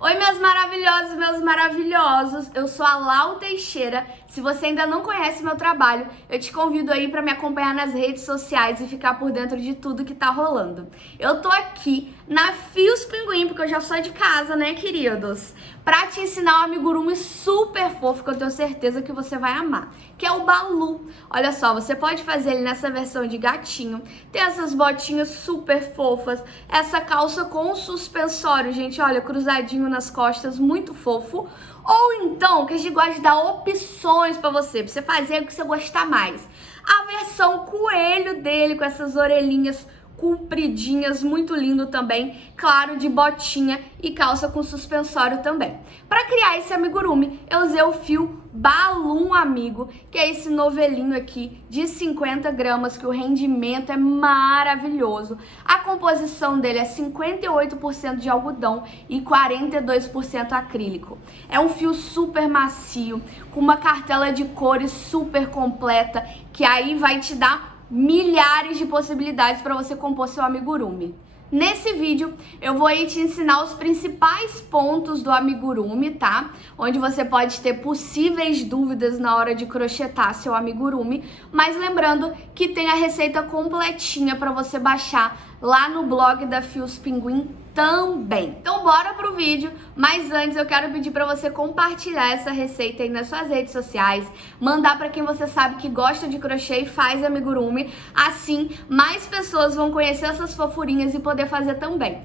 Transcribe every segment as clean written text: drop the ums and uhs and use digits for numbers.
Oi, meus maravilhosos, meus maravilhosos, eu sou a Lau Teixeira. Se você ainda não conhece meu trabalho, eu te convido aí para me acompanhar nas redes sociais e ficar por dentro de tudo que tá rolando. Eu tô aqui na Fios Pinguim, porque eu já sou de casa, né, queridos? Pra te ensinar um amigurumi super fofo que eu tenho certeza que você vai amar, que é o Balu. Olha só, você pode fazer ele nessa versão de gatinho, tem essas botinhas super fofas, essa calça com suspensório, gente, olha, cruzadinho nas costas, muito fofo. Ou então, que a gente gosta de dar opções pra você fazer o que você gostar mais. A versão coelho dele, com essas orelhinhas compridinhas, muito lindo também, claro, de botinha e calça com suspensório também. Para criar esse amigurumi, eu usei o fio Balloon Amigo, que é esse novelinho aqui de 50 gramas, que o rendimento é maravilhoso. A composição dele é 58% de algodão e 42% acrílico. É um fio super macio, com uma cartela de cores super completa, que aí vai te dar milhares de possibilidades para você compor seu amigurumi. Nesse vídeo eu vou aí te ensinar os principais pontos do amigurumi, tá? Onde você pode ter possíveis dúvidas na hora de crochetar seu amigurumi, mas lembrando que tem a receita completinha para você baixar lá no blog da Fios Pinguim também. Então bora pro vídeo, mas antes eu quero pedir para você compartilhar essa receita aí nas suas redes sociais, mandar para quem você sabe que gosta de crochê e faz amigurumi, assim mais pessoas vão conhecer essas fofurinhas e poder fazer também.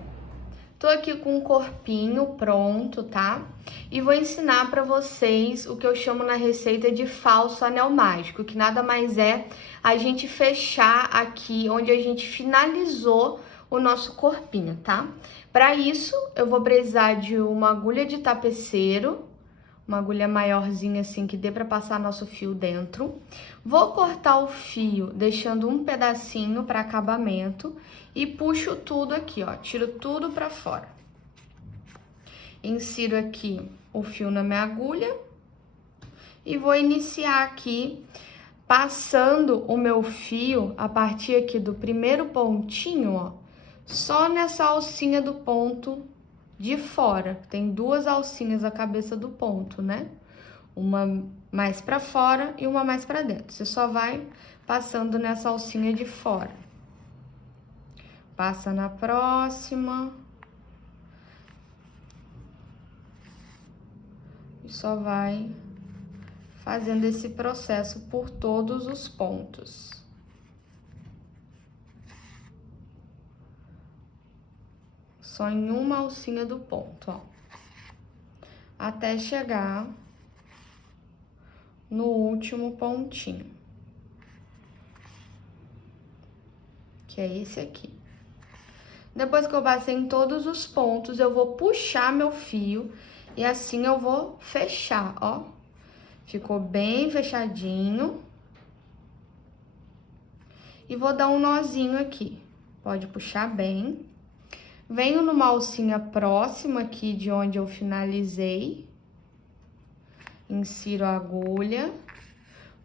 Tô aqui com o corpinho pronto, tá? E vou ensinar pra vocês o que eu chamo na receita de falso anel mágico, que nada mais é a gente fechar aqui onde a gente finalizou o nosso corpinho, tá? Para isso, eu vou precisar de uma agulha de tapeceiro, uma agulha maiorzinha assim que dê para passar nosso fio dentro. Vou cortar o fio deixando um pedacinho para acabamento e puxo tudo aqui, ó, tiro tudo para fora. Insiro aqui o fio na minha agulha e vou iniciar aqui passando o meu fio a partir aqui do primeiro pontinho, ó, só nessa alcinha do ponto de fora. Tem duas alcinhas a cabeça do ponto, né? Uma mais pra fora e uma mais pra dentro. Você só vai passando nessa alcinha de fora. Passa na próxima. E só vai fazendo esse processo por todos os pontos. Só em uma alcinha do ponto, ó. Até chegar no último pontinho. Que é esse aqui. Depois que eu passei em todos os pontos, eu vou puxar meu fio e assim eu vou fechar, ó. Ficou bem fechadinho. E vou dar um nozinho aqui. Pode puxar bem. Venho numa alcinha próxima aqui de onde eu finalizei. Insiro a agulha.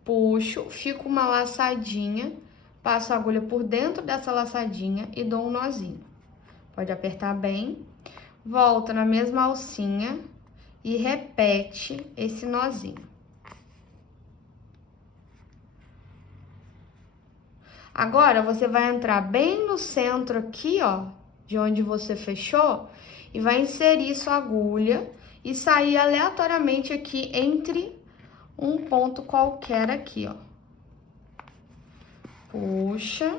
Puxo, fico uma laçadinha. Passo a agulha por dentro dessa laçadinha e dou um nozinho. Pode apertar bem. Volta na mesma alcinha e repete esse nozinho. Agora, você vai entrar bem no centro aqui, ó, de onde você fechou, e vai inserir sua agulha e sair aleatoriamente aqui entre um ponto qualquer aqui, ó. Puxa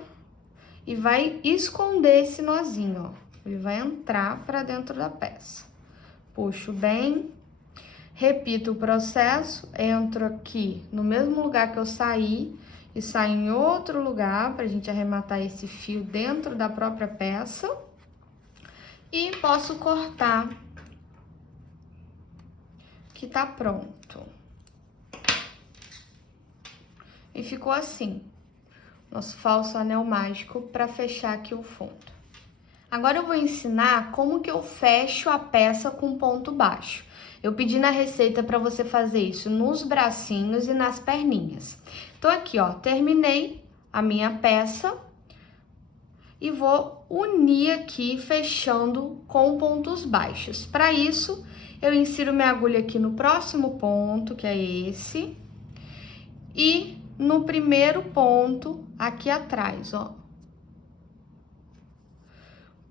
e vai esconder esse nozinho, ó. Ele vai entrar pra dentro da peça. Puxo bem, repito o processo, entro aqui no mesmo lugar que eu saí e saio em outro lugar pra gente arrematar esse fio dentro da própria peça. E posso cortar, que tá pronto. E ficou assim, nosso falso anel mágico para fechar aqui o fundo. Agora eu vou ensinar como que eu fecho a peça com ponto baixo. Eu pedi na receita para você fazer isso nos bracinhos e nas perninhas. Então aqui, ó, terminei a minha peça e vou unir aqui, fechando com pontos baixos. Para isso, eu insiro minha agulha aqui no próximo ponto, que é esse, e no primeiro ponto aqui atrás, ó.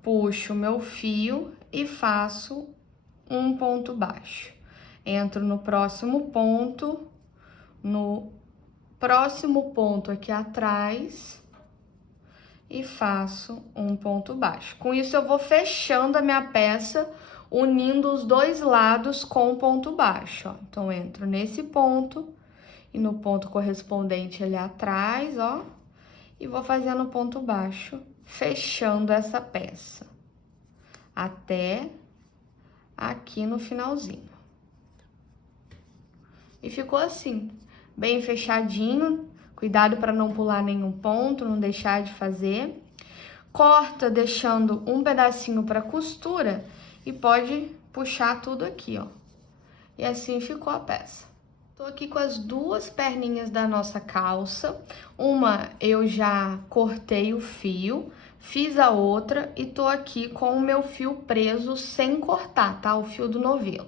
Puxo meu fio e faço um ponto baixo. Entro no próximo ponto aqui atrás e faço um ponto baixo. Com isso, eu vou fechando a minha peça, unindo os dois lados com ponto baixo, ó. Então, entro nesse ponto e no ponto correspondente ali atrás, ó, e vou fazendo ponto baixo, fechando essa peça até aqui no finalzinho. E ficou assim, bem fechadinho. Cuidado para não pular nenhum ponto, não deixar de fazer. Corta deixando um pedacinho para costura e pode puxar tudo aqui, ó. E assim ficou a peça. Tô aqui com as duas perninhas da nossa calça. Uma eu já cortei o fio, fiz a outra e tô aqui com o meu fio preso sem cortar, tá? O fio do novelo.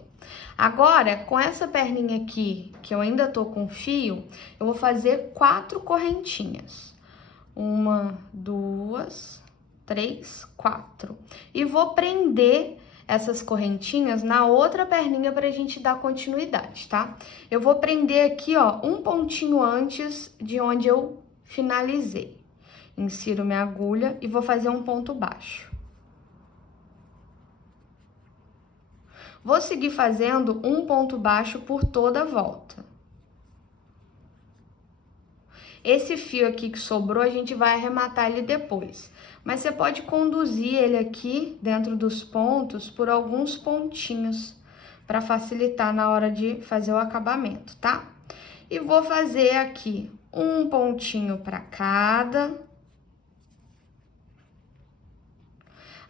Agora, com essa perninha aqui, que eu ainda tô com fio, eu vou fazer 4 correntinhas. 1, 2, 3, 4. E vou prender essas correntinhas na outra perninha pra gente dar continuidade, tá? Eu vou prender aqui, ó, um pontinho antes de onde eu finalizei. Insiro minha agulha e vou fazer um ponto baixo. Vou seguir fazendo um ponto baixo por toda a volta. Esse fio aqui que sobrou, a gente vai arrematar ele depois. Mas você pode conduzir ele aqui dentro dos pontos por alguns pontinhos, para facilitar na hora de fazer o acabamento, tá? E vou fazer aqui um pontinho para cada,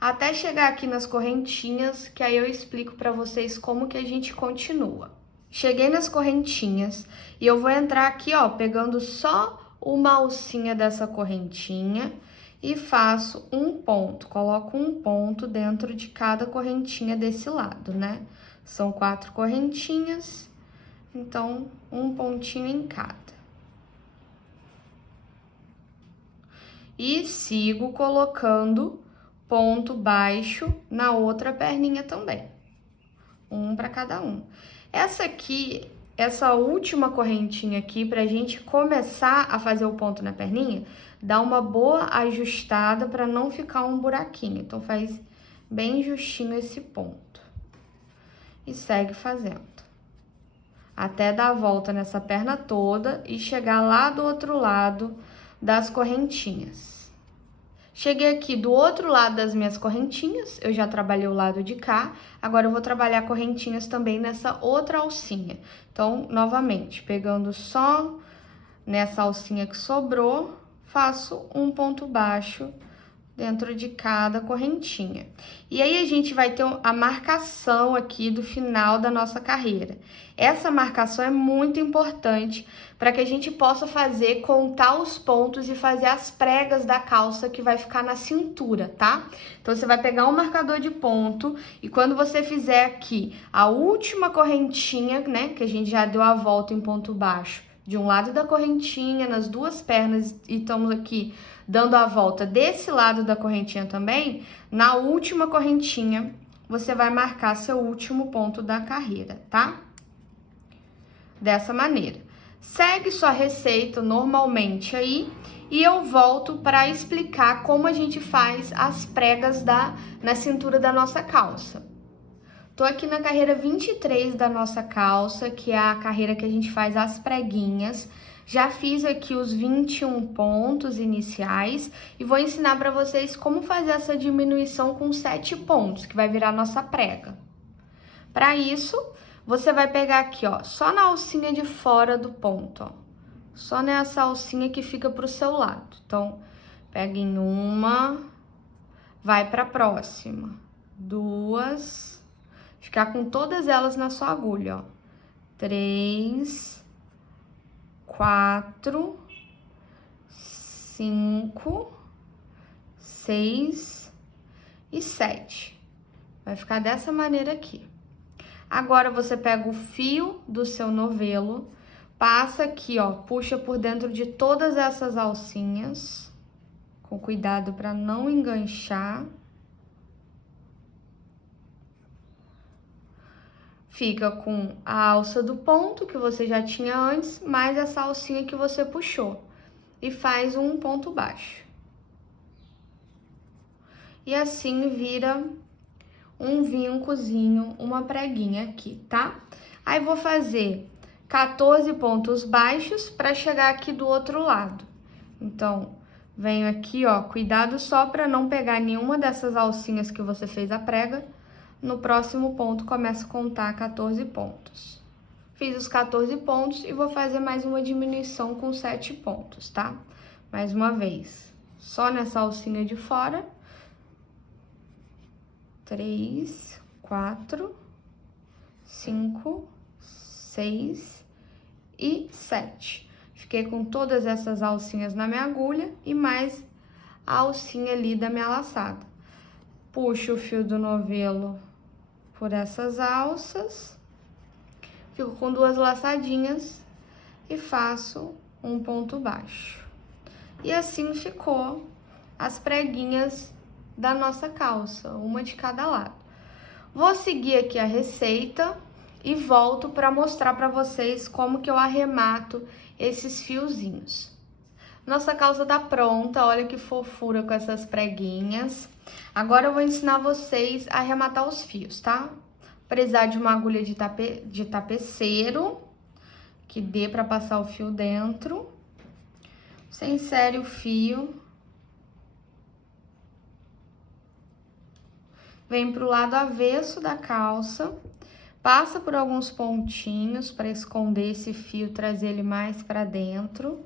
até chegar aqui nas correntinhas, que aí eu explico para vocês como que a gente continua. Cheguei nas correntinhas e eu vou entrar aqui, ó, pegando só uma alcinha dessa correntinha e faço um ponto. Coloco um ponto dentro de cada correntinha desse lado, né? São 4 correntinhas, então um pontinho em cada. E sigo colocando ponto baixo na outra perninha também. Um para cada um. Essa última correntinha aqui, pra gente começar a fazer o ponto na perninha, dá uma boa ajustada para não ficar um buraquinho. Então, faz bem justinho esse ponto. E segue fazendo. Até dar a volta nessa perna toda e chegar lá do outro lado das correntinhas. Cheguei aqui do outro lado das minhas correntinhas, eu já trabalhei o lado de cá, agora eu vou trabalhar correntinhas também nessa outra alcinha. Então, novamente, pegando só nessa alcinha que sobrou, faço um ponto baixo dentro de cada correntinha. E aí, a gente vai ter a marcação aqui do final da nossa carreira. Essa marcação é muito importante para que a gente possa contar os pontos e fazer as pregas da calça que vai ficar na cintura, tá? Então, você vai pegar um marcador de ponto e quando você fizer aqui a última correntinha, né, que a gente já deu a volta em ponto baixo, de um lado da correntinha, nas duas pernas, e estamos aqui dando a volta desse lado da correntinha também, na última correntinha, você vai marcar seu último ponto da carreira, tá? Dessa maneira. Segue sua receita normalmente aí, e eu volto para explicar como a gente faz as pregas na cintura da nossa calça. Tô aqui na carreira 23 da nossa calça, que é a carreira que a gente faz as preguinhas. Já fiz aqui os 21 pontos iniciais e vou ensinar para vocês como fazer essa diminuição com 7 pontos, que vai virar nossa prega. Para isso, você vai pegar aqui, ó, só na alcinha de fora do ponto, ó. Só nessa alcinha que fica pro seu lado. Então, pega em uma, vai pra próxima. 2... Ficar com todas elas na sua agulha, ó. 3, 4, 5, 6 e 7. Vai ficar dessa maneira aqui. Agora, você pega o fio do seu novelo, passa aqui, ó, puxa por dentro de todas essas alcinhas, com cuidado para não enganchar. Fica com a alça do ponto que você já tinha antes, mais essa alcinha que você puxou. E faz um ponto baixo. E assim vira um vincozinho, uma preguinha aqui, tá? Aí vou fazer 14 pontos baixos para chegar aqui do outro lado. Então, venho aqui, ó, cuidado só para não pegar nenhuma dessas alcinhas que você fez a prega. No próximo ponto, começo a contar 14 pontos. Fiz os 14 pontos e vou fazer mais uma diminuição com 7 pontos, tá? Mais uma vez, só nessa alcinha de fora. 3, 4, 5, 6 e 7. Fiquei com todas essas alcinhas na minha agulha e mais a alcinha ali da minha laçada. Puxo o fio do novelo por essas alças, fico com 2 laçadinhas e faço um ponto baixo. E assim ficou as preguinhas da nossa calça, uma de cada lado. Vou seguir aqui a receita e volto para mostrar para vocês como que eu arremato esses fiozinhos. Nossa calça tá pronta, olha que fofura com essas preguinhas. Agora eu vou ensinar vocês a arrematar os fios, tá? Precisar de uma agulha de tapeceiro, que dê para passar o fio dentro. Você insere o fio. Vem pro lado avesso da calça, passa por alguns pontinhos para esconder esse fio, trazer ele mais para dentro.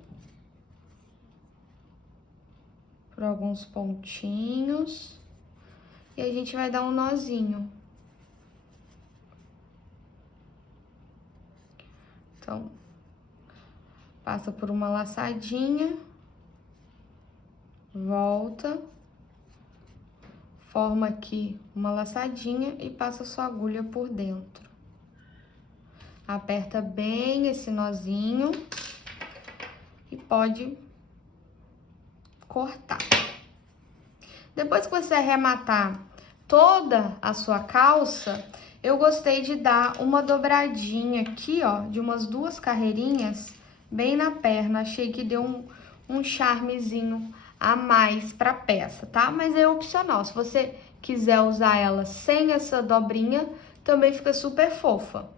Por alguns pontinhos. E a gente vai dar um nozinho. Então, passa por uma laçadinha, volta, forma aqui uma laçadinha e passa sua agulha por dentro. Aperta bem esse nozinho e pode cortar. Depois que você arrematar toda a sua calça, eu gostei de dar uma dobradinha aqui, ó, de umas 2 carreirinhas bem na perna. Achei que deu um charmezinho a mais pra peça, tá? Mas é opcional. Se você quiser usar ela sem essa dobrinha, também fica super fofa.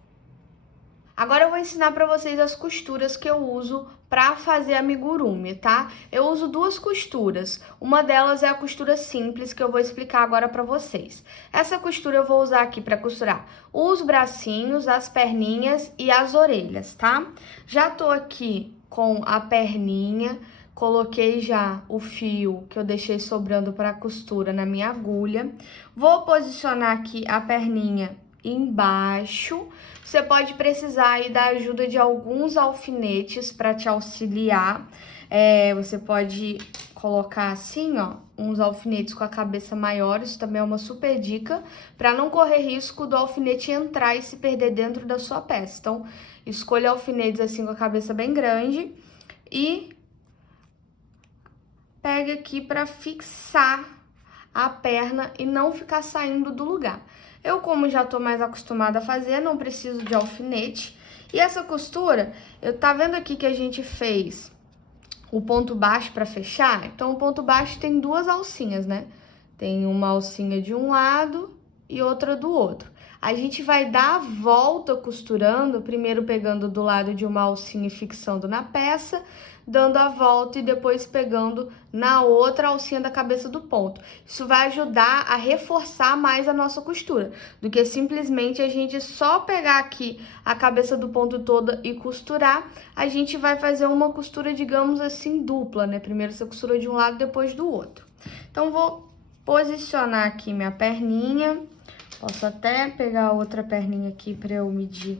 Agora eu vou ensinar pra vocês as costuras que eu uso pra fazer amigurumi, tá? Eu uso 2 costuras. Uma delas é a costura simples, que eu vou explicar agora pra vocês. Essa costura eu vou usar aqui pra costurar os bracinhos, as perninhas e as orelhas, tá? Já tô aqui com a perninha, coloquei já o fio que eu deixei sobrando pra costura na minha agulha. Vou posicionar aqui a perninha embaixo. Você pode precisar aí da ajuda de alguns alfinetes para te auxiliar. Você pode colocar assim, ó, uns alfinetes com a cabeça maior. Isso também é uma super dica para não correr risco do alfinete entrar e se perder dentro da sua peça. Então, escolha alfinetes assim com a cabeça bem grande e pega aqui para fixar a perna e não ficar saindo do lugar. Eu, como já tô mais acostumada a fazer, não preciso de alfinete. E essa costura, tá vendo aqui que a gente fez o ponto baixo para fechar? Então, o ponto baixo tem 2 alcinhas, né? Tem uma alcinha de um lado e outra do outro. A gente vai dar a volta costurando, primeiro pegando do lado de uma alcinha e fixando na peça, dando a volta e depois pegando na outra alcinha da cabeça do ponto. Isso vai ajudar a reforçar mais a nossa costura, do que simplesmente a gente só pegar aqui a cabeça do ponto toda e costurar. A gente vai fazer uma costura, digamos assim, dupla, né? Primeiro você costura de um lado, depois do outro. Então, vou posicionar aqui minha perninha. Posso até pegar a outra perninha aqui para eu medir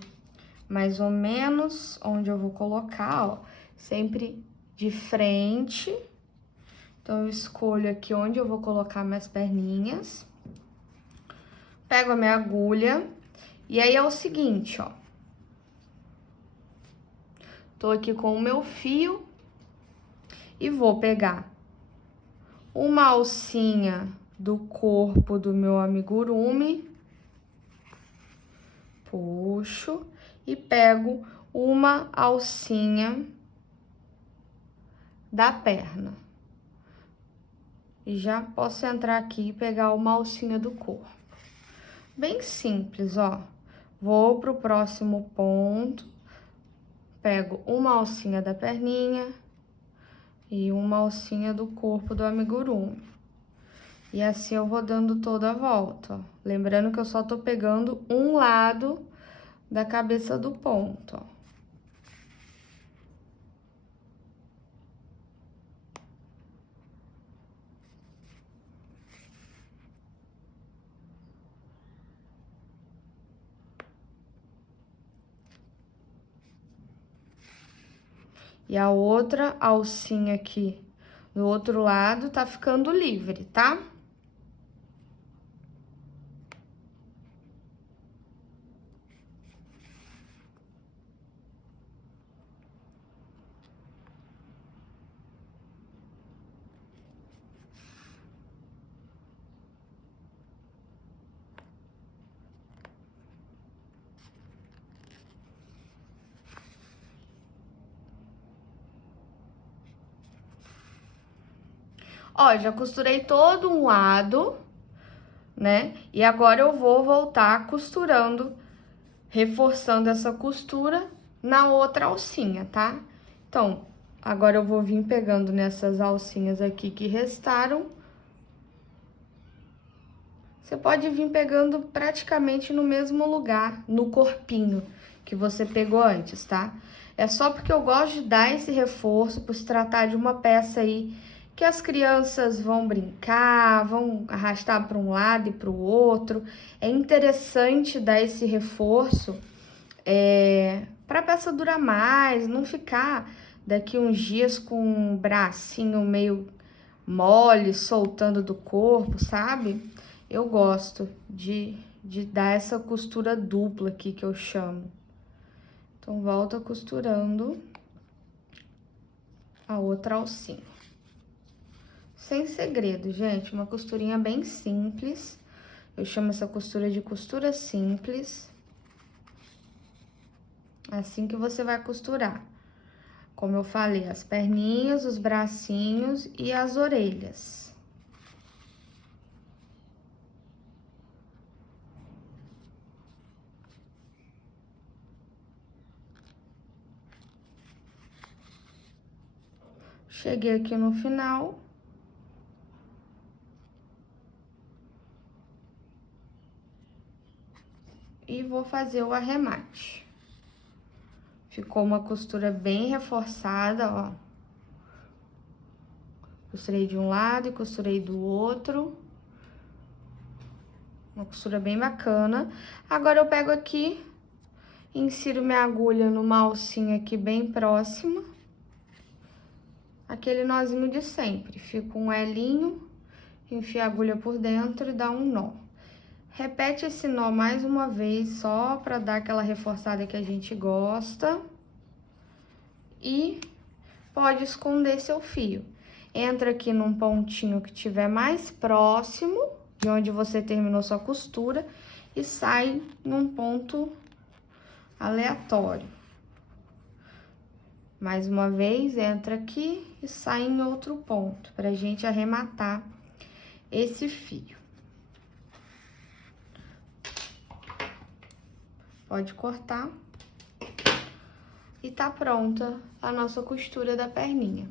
mais ou menos onde eu vou colocar, ó. Sempre de frente. Então, eu escolho aqui onde eu vou colocar minhas perninhas. Pego a minha agulha e aí é o seguinte, ó. Tô aqui com o meu fio e vou pegar uma alcinha do corpo do meu amigurumi, puxo e pego uma alcinha da perna. E já posso entrar aqui e pegar uma alcinha do corpo. Bem simples, ó. Vou pro próximo ponto, pego uma alcinha da perninha e uma alcinha do corpo do amigurumi. E assim eu vou dando toda a volta, ó. Lembrando que eu só tô pegando um lado da cabeça do ponto, ó. E a outra alcinha aqui do outro lado tá ficando livre, tá? Ó, já costurei todo um lado, né? E agora eu vou voltar costurando, reforçando essa costura na outra alcinha, tá? Então, agora eu vou vir pegando nessas alcinhas aqui que restaram. Você pode vir pegando praticamente no mesmo lugar, no corpinho que você pegou antes, tá? É só porque eu gosto de dar esse reforço por se tratar de uma peça aí que as crianças vão brincar, vão arrastar para um lado e para o outro. É interessante dar esse reforço para a peça durar mais, não ficar daqui uns dias com o bracinho meio mole, soltando do corpo, sabe? Eu gosto de dar essa costura dupla aqui que eu chamo. Então, volta costurando a outra alcinha. Sem segredo, gente, uma costurinha bem simples. Eu chamo essa costura de costura simples. Assim que você vai costurar. Como eu falei, as perninhas, os bracinhos e as orelhas. Cheguei aqui no final. E vou fazer o arremate. Ficou uma costura bem reforçada, ó. Costurei de um lado e costurei do outro. Uma costura bem bacana. Agora eu pego aqui, insiro minha agulha numa alcinha aqui bem próxima. Aquele nozinho de sempre. Fica um elinho, enfia a agulha por dentro e dá um nó. Repete esse nó mais uma vez, só pra dar aquela reforçada que a gente gosta. E pode esconder seu fio. Entra aqui num pontinho que tiver mais próximo de onde você terminou sua costura e sai num ponto aleatório. Mais uma vez, entra aqui e sai em outro ponto, pra gente arrematar esse fio. Pode cortar. E tá pronta a nossa costura da perninha.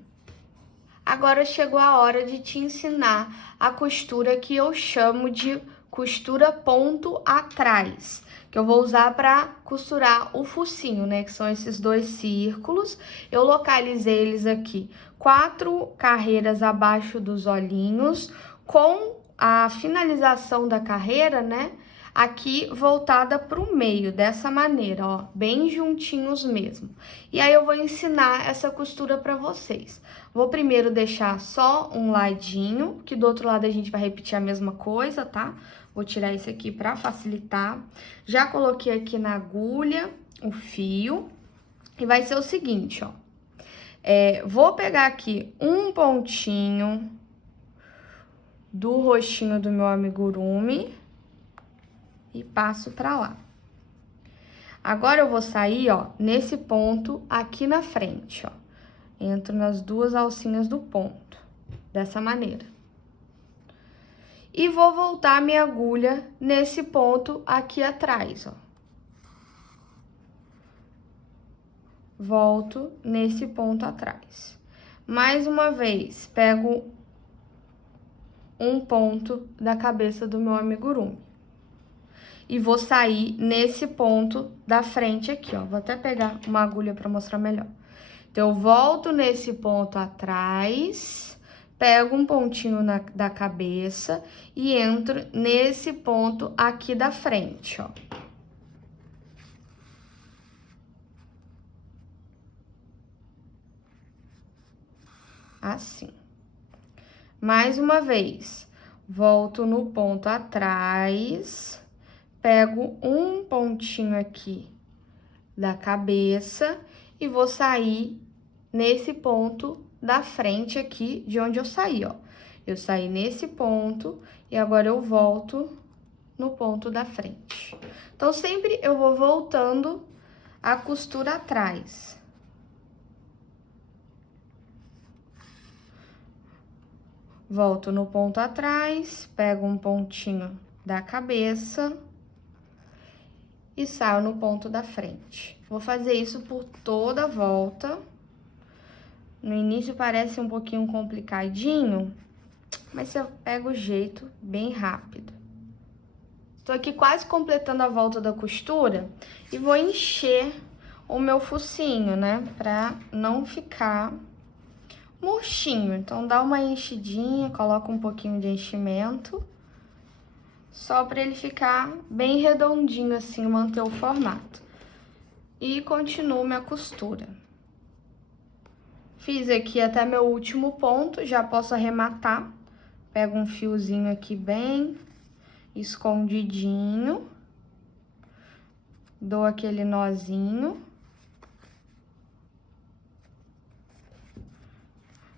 Agora chegou a hora de te ensinar a costura que eu chamo de costura ponto atrás, que eu vou usar para costurar o focinho, né, que são esses dois círculos. Eu localizei eles aqui 4 carreiras abaixo dos olhinhos, com a finalização da carreira, né, aqui voltada para o meio, dessa maneira, ó, bem juntinhos mesmo. E aí eu vou ensinar essa costura para vocês. Vou primeiro deixar só um ladinho, que do outro lado a gente vai repetir a mesma coisa, tá? Vou tirar esse aqui pra facilitar. Já coloquei aqui na agulha o fio. E vai ser o seguinte, ó. Vou pegar aqui um pontinho do rostinho do meu amigurumi e passo pra lá. Agora eu vou sair, ó, nesse ponto aqui na frente, ó. Entro nas duas alcinhas do ponto, dessa maneira. E vou voltar minha agulha nesse ponto aqui atrás, ó. Volto nesse ponto atrás. Mais uma vez, pego um ponto da cabeça do meu amigurumi. E vou sair nesse ponto da frente aqui, ó. Vou até pegar uma agulha pra mostrar melhor. Então, eu volto nesse ponto atrás, pego um pontinho da cabeça e entro nesse ponto aqui da frente, ó. Assim. Mais uma vez, volto no ponto atrás, pego um pontinho aqui da cabeça e vou sair nesse ponto da frente aqui de onde eu saí, ó. Eu saí nesse ponto e agora eu volto no ponto da frente. Então, sempre eu vou voltando a costura atrás. Volto no ponto atrás, pego um pontinho da cabeça e saio no ponto da frente. Vou fazer isso por toda a volta. No início parece um pouquinho complicadinho, mas você pega o jeito bem rápido. Tô aqui quase completando a volta da costura e vou encher o meu focinho, né? Pra não ficar murchinho. Então, dá uma enchidinha, coloca um pouquinho de enchimento, só pra ele ficar bem redondinho assim, manter o formato. E continuo minha costura. Fiz aqui até meu último ponto, já posso arrematar. Pego um fiozinho aqui bem escondidinho, dou aquele nozinho.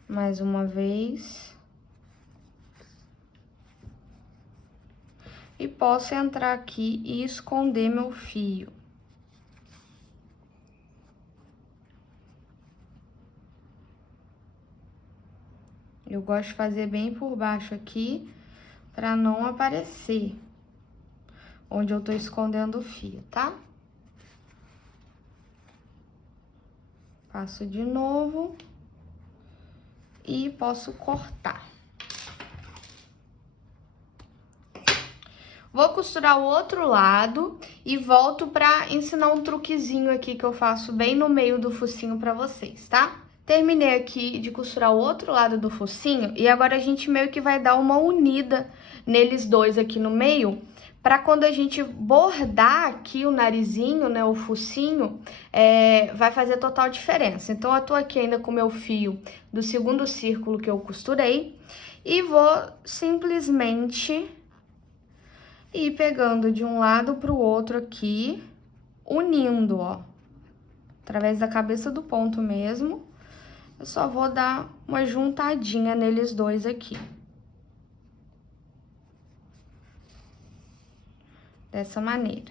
Mais uma vez. E posso entrar aqui e esconder meu fio. Eu gosto de fazer bem por baixo aqui, pra não aparecer onde eu tô escondendo o fio, tá? Passo de novo. E posso cortar. Vou costurar o outro lado e volto pra ensinar um truquezinho aqui que eu faço bem no meio do focinho pra vocês, tá? Terminei aqui de costurar o outro lado do focinho e agora a gente meio que vai dar uma unida neles dois aqui no meio, pra quando a gente bordar aqui o narizinho, né, o focinho, vai fazer total diferença. Então, eu tô aqui ainda com o meu fio do segundo círculo que eu costurei e vou simplesmente ir pegando de um lado pro outro aqui, unindo, ó, através da cabeça do ponto mesmo. Eu só vou dar uma juntadinha neles dois aqui. Dessa maneira.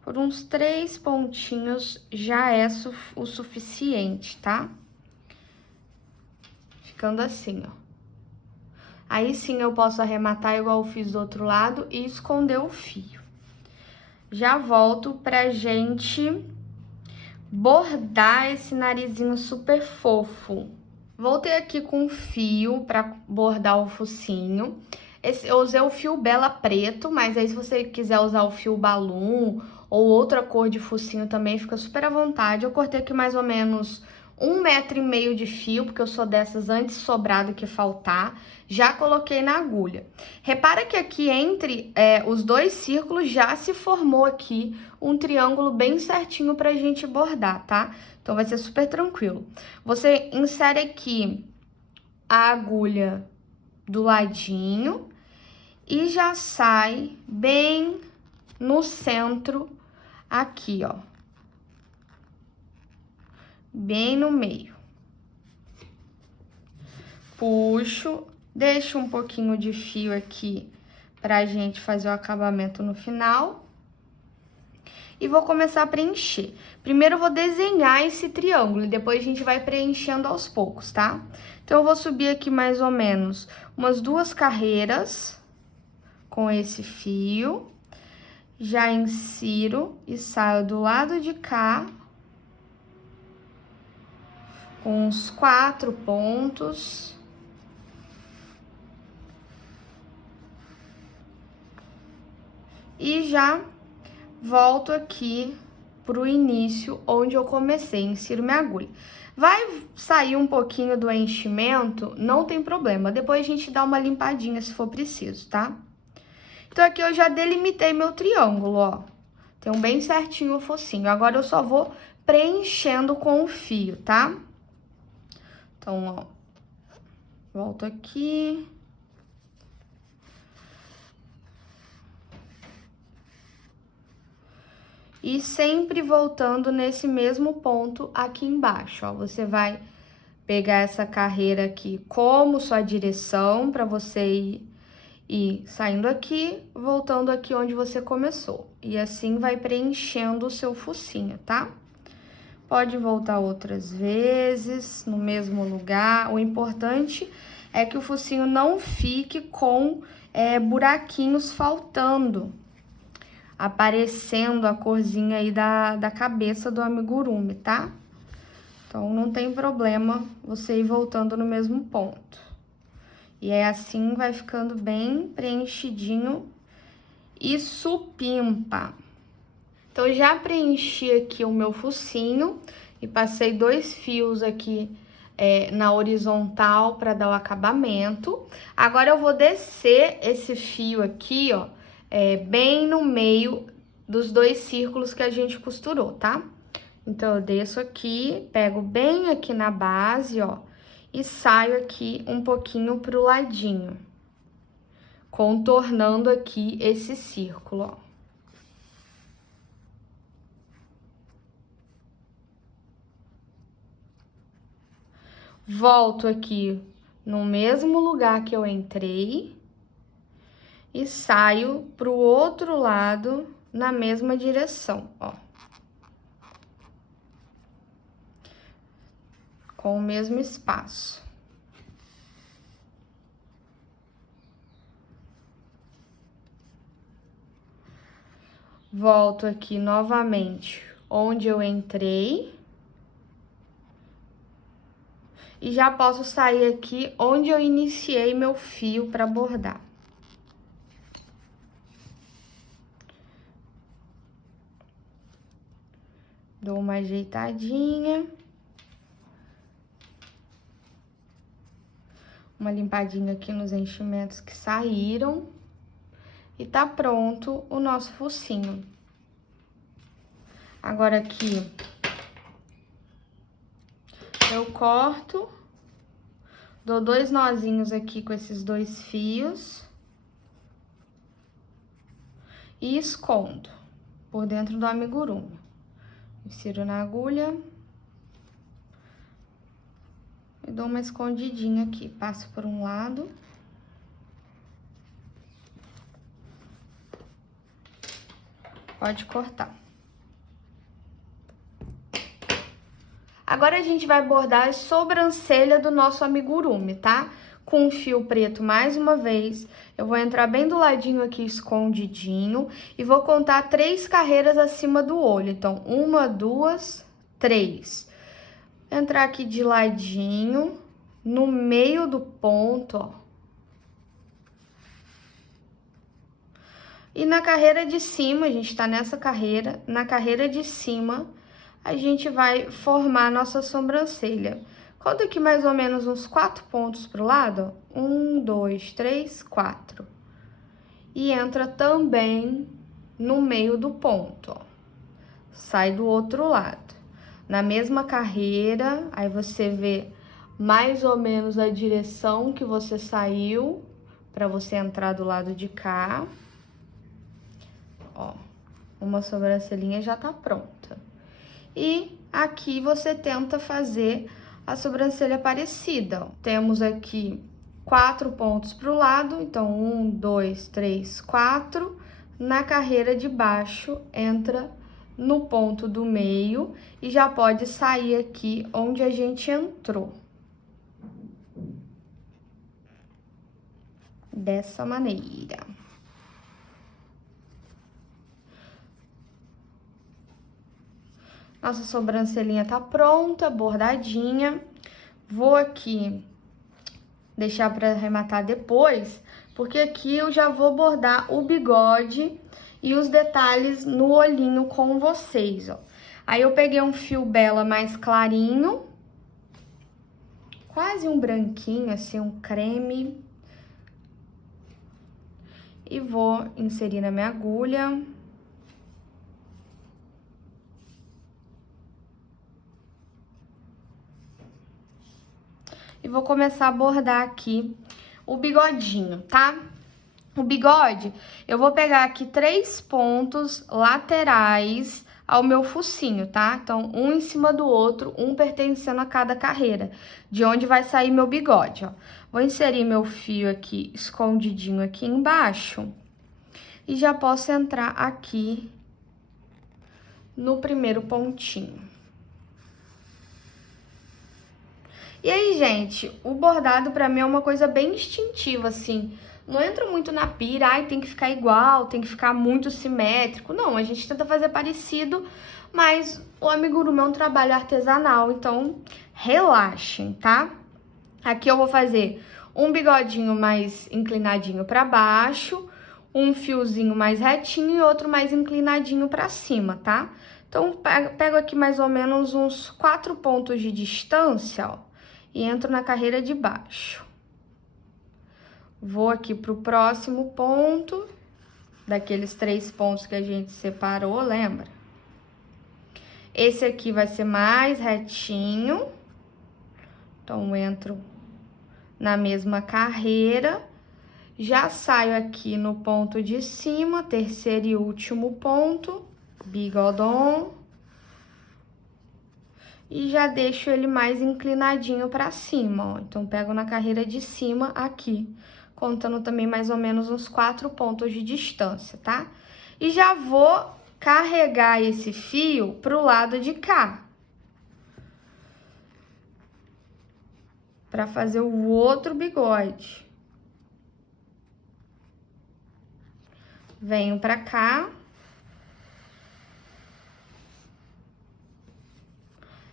Por uns 3 pontinhos já é o suficiente, tá? Ficando assim, ó. Aí sim eu posso arrematar igual eu fiz do outro lado e esconder o fio. Já volto pra gente bordar esse narizinho super fofo. Voltei aqui com o fio pra bordar o focinho. Eu usei o fio Bela preto, mas aí se você quiser usar o fio Balloon ou outra cor de focinho também, fica super à vontade. Eu cortei aqui mais ou menos 1,5 metro de fio, porque eu sou dessas antes sobrar do que faltar. Já coloquei na agulha. Repara que aqui entre os dois círculos já se formou aqui um triângulo bem certinho pra gente bordar, tá? Então vai ser super tranquilo. Você insere aqui a agulha do ladinho e já sai bem no centro aqui, ó. Bem no meio. Puxo, deixo um pouquinho de fio aqui pra gente fazer o acabamento no final. E vou começar a preencher. Primeiro eu vou desenhar esse triângulo e depois a gente vai preenchendo aos poucos, tá? Então eu vou subir aqui mais ou menos umas 2 carreiras com esse fio. Já insiro e saio do lado de cá com uns 4 pontos. E já volto aqui pro início onde eu comecei, insiro minha agulha. Vai sair um pouquinho do enchimento, não tem problema. Depois a gente dá uma limpadinha se for preciso, tá? Então aqui eu já delimitei meu triângulo, ó. Tem um bem certinho o focinho. Agora eu só vou preenchendo com o fio, tá? Então, ó, volto aqui. E sempre voltando nesse mesmo ponto aqui embaixo, ó. Você vai pegar essa carreira aqui como sua direção para você ir saindo aqui, voltando aqui onde você começou. E assim vai preenchendo o seu focinho, tá? Pode voltar outras vezes no mesmo lugar. O importante é que o focinho não fique com buraquinhos faltando, aparecendo a corzinha aí da cabeça do amigurumi, tá? Então, não tem problema você ir voltando no mesmo ponto. E é assim, vai ficando bem preenchidinho e supimpa. Então, já preenchi aqui o meu focinho e passei 2 fios aqui na horizontal para dar o acabamento. Agora, eu vou descer esse fio aqui, ó, bem no meio dos 2 círculos que a gente costurou, tá? Então, eu desço aqui, pego bem aqui na base, ó, e saio aqui um pouquinho pro ladinho, contornando aqui esse círculo, ó. Volto aqui no mesmo lugar que eu entrei e saio pro outro lado na mesma direção, ó. Com o mesmo espaço. Volto aqui novamente onde eu entrei. E já posso sair aqui onde eu iniciei meu fio para bordar. Dou uma ajeitadinha. Uma limpadinha aqui nos enchimentos que saíram. E tá pronto o nosso focinho. Agora aqui, eu corto, dou 2 nozinhos aqui com esses 2 fios. E escondo por dentro do amigurumi. Insiro na agulha. E dou uma escondidinha aqui, passo por um lado. Pode cortar. Agora, a gente vai bordar a sobrancelha do nosso amigurumi, tá? Com um fio preto, mais uma vez, eu vou entrar bem do ladinho aqui, escondidinho, e vou contar 3 carreiras acima do olho. Então, 1, 2, 3. Entrar aqui de ladinho, no meio do ponto, ó. E na carreira de cima, a gente tá nessa carreira, na carreira de cima, a gente vai formar a nossa sobrancelha. Conta aqui mais ou menos uns 4 pontos pro lado, ó. 1, 2, 3, 4. E entra também no meio do ponto, ó. Sai do outro lado. Na mesma carreira, aí você vê mais ou menos a direção que você saiu para você entrar do lado de cá. Ó, uma sobrancelhinha já tá pronta. E aqui você tenta fazer a sobrancelha parecida, ó. Temos aqui 4 pontos pro lado, então 1, 2, 3, 4. Na carreira de baixo, entra no ponto do meio e já pode sair aqui onde a gente entrou. Dessa maneira. Nossa sobrancelhinha tá pronta, bordadinha. Vou aqui deixar para arrematar depois, porque aqui eu já vou bordar o bigode e os detalhes no olhinho com vocês, ó. Aí eu peguei um fio Bella mais clarinho, quase um branquinho, assim, um creme. E vou inserir na minha agulha. E vou começar a bordar aqui o bigodinho, tá? O bigode, eu vou pegar aqui 3 pontos laterais ao meu focinho, tá? Então, um em cima do outro, um pertencendo a cada carreira, de onde vai sair meu bigode, ó. Vou inserir meu fio aqui, escondidinho aqui embaixo, e já posso entrar aqui no primeiro pontinho. E aí, gente, o bordado pra mim é uma coisa bem instintiva, assim. Não entro muito na pira, ai, tem que ficar igual, tem que ficar muito simétrico. Não, a gente tenta fazer parecido, mas o amigurumi é um trabalho artesanal, então relaxem, tá? Aqui eu vou fazer um bigodinho mais inclinadinho pra baixo, um fiozinho mais retinho e outro mais inclinadinho pra cima, tá? Então, pego aqui mais ou menos uns 4 pontos de distância, ó, e entro na carreira de baixo. Vou aqui pro próximo ponto, daqueles 3 pontos que a gente separou, lembra? Esse aqui vai ser mais retinho, então entro na mesma carreira, já saio aqui no ponto de cima, terceiro e último ponto, bigodão. E já deixo ele mais inclinadinho pra cima, ó. Então, pego na carreira de cima aqui, contando também mais ou menos uns 4 pontos de distância, tá? E já vou carregar esse fio pro lado de cá, pra fazer o outro bigode. Venho pra cá.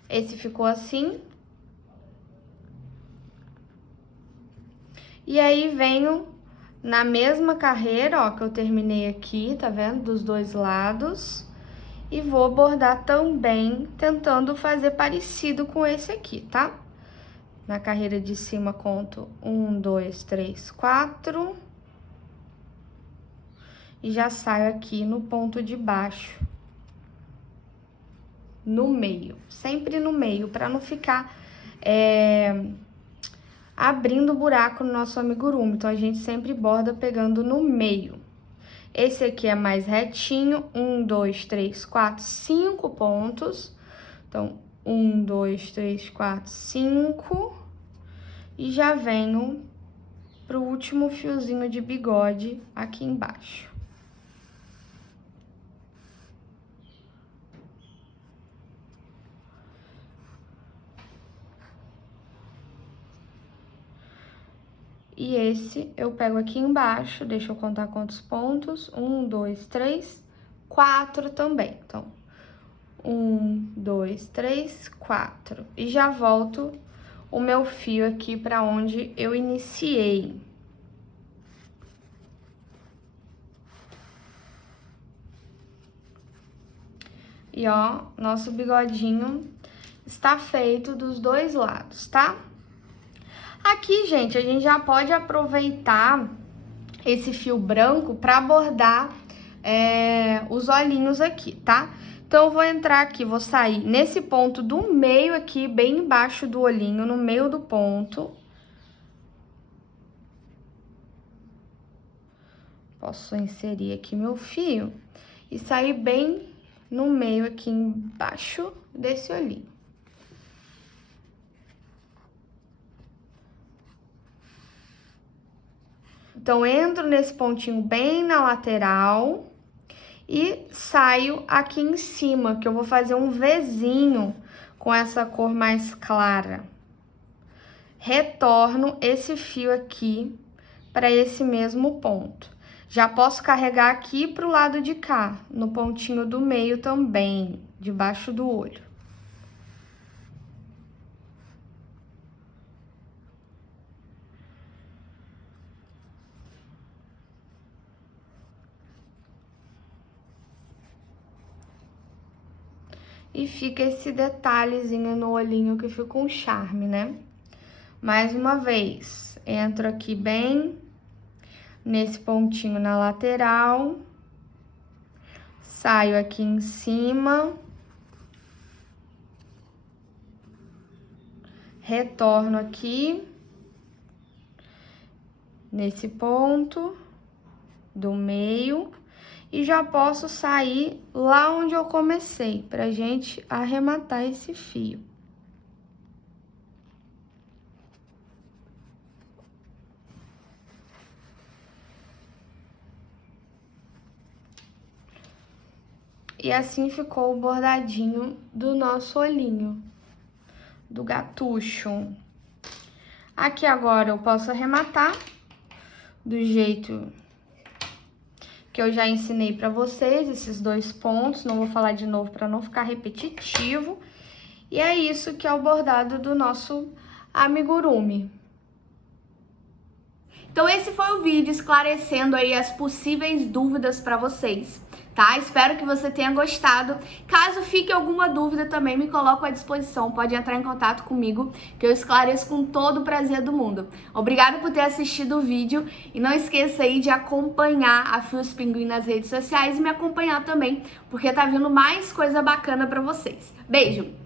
Esse ficou assim. E aí, venho na mesma carreira, ó, que eu terminei aqui, tá vendo? Dos dois lados. E vou bordar também, tentando fazer parecido com esse aqui, tá? Na carreira de cima, conto 1, 2, 3, 4. E já saio aqui no ponto de baixo. No meio, sempre no meio, pra não ficar abrindo buraco no nosso amigurumi. Então, a gente sempre borda pegando no meio. Esse aqui é mais retinho, 1, 2, 3, 4, 5 pontos. Então, 1, 2, 3, 4, 5. E já venho pro último fiozinho de bigode aqui embaixo. E esse eu pego aqui embaixo, deixa eu contar quantos pontos. 1, 2, 3, 4 também. Então, 1, 2, 3, 4. E já volto o meu fio aqui pra onde eu iniciei. E ó, nosso bigodinho está feito dos dois lados, tá? Aqui, gente, a gente já pode aproveitar esse fio branco para bordar os olhinhos aqui, tá? Então, eu vou entrar aqui, vou sair nesse ponto do meio aqui, bem embaixo do olhinho, no meio do ponto. posso inserir aqui meu fio e sair bem no meio aqui embaixo desse olhinho. Então, entro nesse pontinho bem na lateral e saio aqui em cima, que eu vou fazer um Vzinho com essa cor mais clara. Retorno esse fio aqui para esse mesmo ponto. Já posso carregar aqui pro lado de cá, no pontinho do meio também, debaixo do olho. E fica esse detalhezinho no olhinho que fica um charme, né? Mais uma vez, entro aqui bem nesse pontinho na lateral, saio aqui em cima, retorno aqui nesse ponto do meio e já posso sair lá onde eu comecei, pra gente arrematar esse fio. E assim ficou o bordadinho do nosso olhinho, do gatucho. Aqui agora eu posso arrematar do jeito que eu já ensinei pra vocês, esses 2 pontos. Não vou falar de novo pra não ficar repetitivo. E é isso que é o bordado do nosso amigurumi. Então esse foi o vídeo esclarecendo aí as possíveis dúvidas pra vocês, tá? Espero que você tenha gostado. Caso fique alguma dúvida também, me coloco à disposição. Pode entrar em contato comigo, que eu esclareço com todo o prazer do mundo. Obrigada por ter assistido o vídeo e não esqueça aí de acompanhar a Fios Pinguim nas redes sociais e me acompanhar também, porque tá vindo mais coisa bacana pra vocês. Beijo!